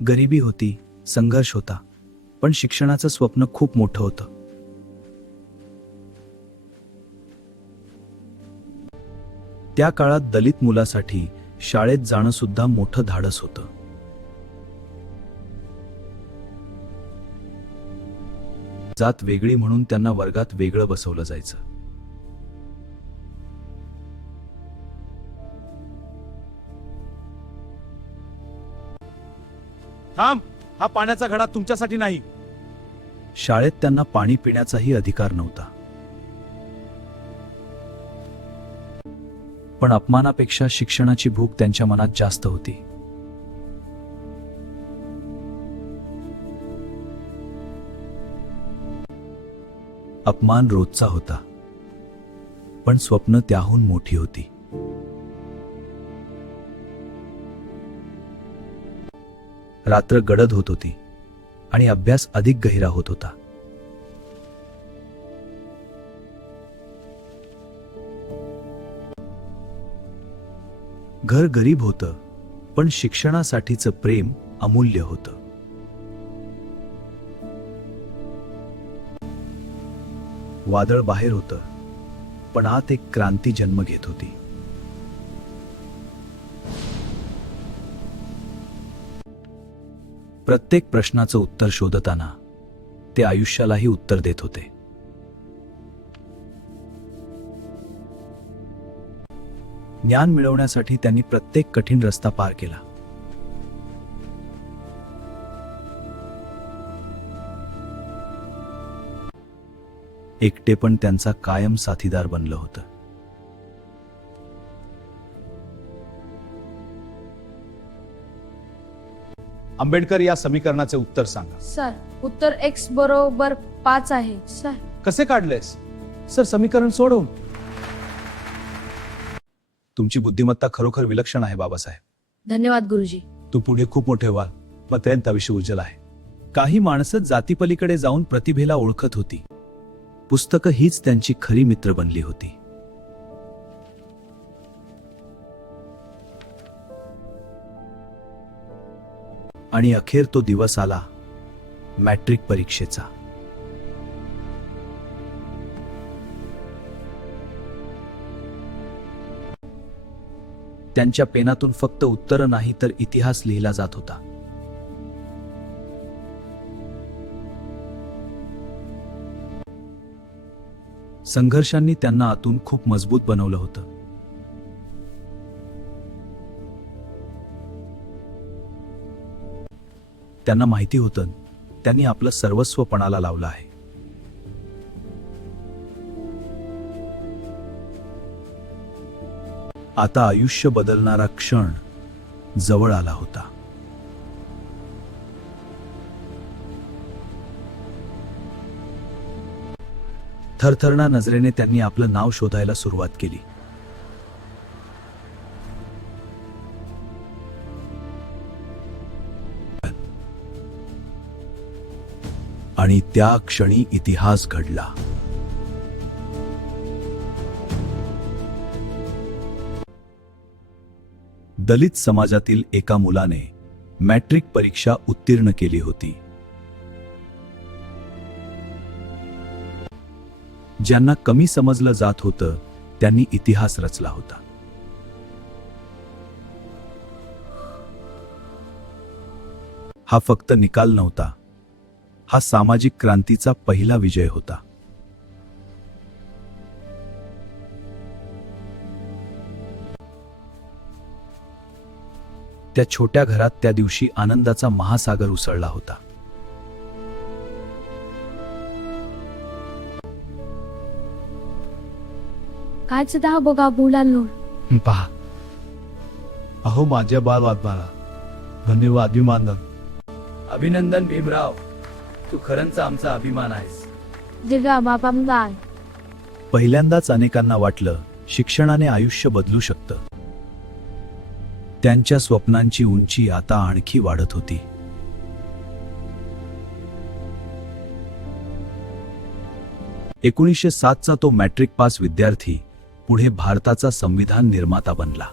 गरिबी होती, संघर्ष होता, पण शिक्षणाचं स्वप्न खूप मोठं होतं. त्या काळात दलित मुलासाठी शाळेत जाणं सुद्धा मोठं धाडस होतं. जात वेगळी म्हणून त्यांना वर्गात वेगळं बसवलं जायचं. थांब, हा पाण्याचा घडा तुमच्यासाठी नाही. शाळेत त्यांना पाणी पिण्याचाही अधिकार नव्हता. पण अपमानापेक्षा शिक्षणाची भूक त्यांच्या मनात जास्त होती. अपमान रोजचा होता, पण स्वप्न त्याहून मोठी होती. रात्र गडद होत होती आणि अभ्यास अधिक गहिरा होत होता. घर गरीब होतं, पण शिक्षणासाठीचं प्रेम अमूल्य होतं. वादळ बाहेर होतं, पण आत एक क्रांती जन्म घेत होती. प्रत्येक प्रश्नाचं उत्तर शोधताना ते आयुष्यालाही उत्तर देत होते. ज्ञान मिळवण्यासाठी त्यांनी प्रत्येक कठीण रस्ता पार केला. एकटेपण त्यांचा कायम साथीदार बनलं होतं. आंबेडकर, या समीकरणाचे उत्तर सांगा. सर, उत्तर x बरोबर 5 आहे. सर, कसे काढलेस? सर, समीकरण सोडवून. तुमची बुद्धिमत्ता खरोखर विलक्षण आहे बाबासाहेब. धन्यवाद गुरुजी. तू पुढे खूप मोठे व्हाल, मग अत्यंत आयुष्य उज्ज्वल आहे. काही माणसं जातीपलीकडे जाऊन प्रतिभेला ओळखत होती. पुस्तकं हीच त्यांची खरी मित्र बनली होती. आणि अखेर तो दिवस आला, मॅट्रिक परीक्षेचा. त्यांच्या पेनातून फक्त उत्तरं नाही तर इतिहास लिहिला जात होता. संघर्षांनी त्यांना आतून खूप मजबूत बनवलं होतं. त्यांना माहिती होतं त्यांनी आपलं सर्वस्व पणाला लावलं आहे. आता आयुष्य बदलणारा क्षण जवळ आला होता. थरथरण्या नजरेने त्यांनी आपलं नाव शोधायला सुरुवात केली. आणि त्या क्षणी इतिहास घडला. दलित समाजातील एका मुलाने मॅट्रिक परीक्षा उत्तीर्ण केली होती. ज्यांना कमी समजलं जात होतं त्यांनी इतिहास रचला होता. हा फक्त निकाल नव्हता, हा सामाजिक क्रांतीचा पहिला विजय होता. त्या छोट्या घरात त्या दिवशी आनंदाचा महासागर उसळला होता. काय सुद्धा बघा मुलांनो. पहा, अहो माझ्या बाल वादमाला, धन्यवाद अभिमानन. अभिनंदन भीमराव, तू खरंच आमचा अभिमान आहेस. दिगा बाबांगाय. पहिल्यांदाच अनेकांना वाटलं शिक्षणाने आयुष्य बदलू शकतं. त्यांच्या स्वप्नांची उंची आता आणखी वाढत होती. 1907चा तो मॅट्रिक पास विद्यार्थी पुढे भारताचा संविधान निर्माता बनला.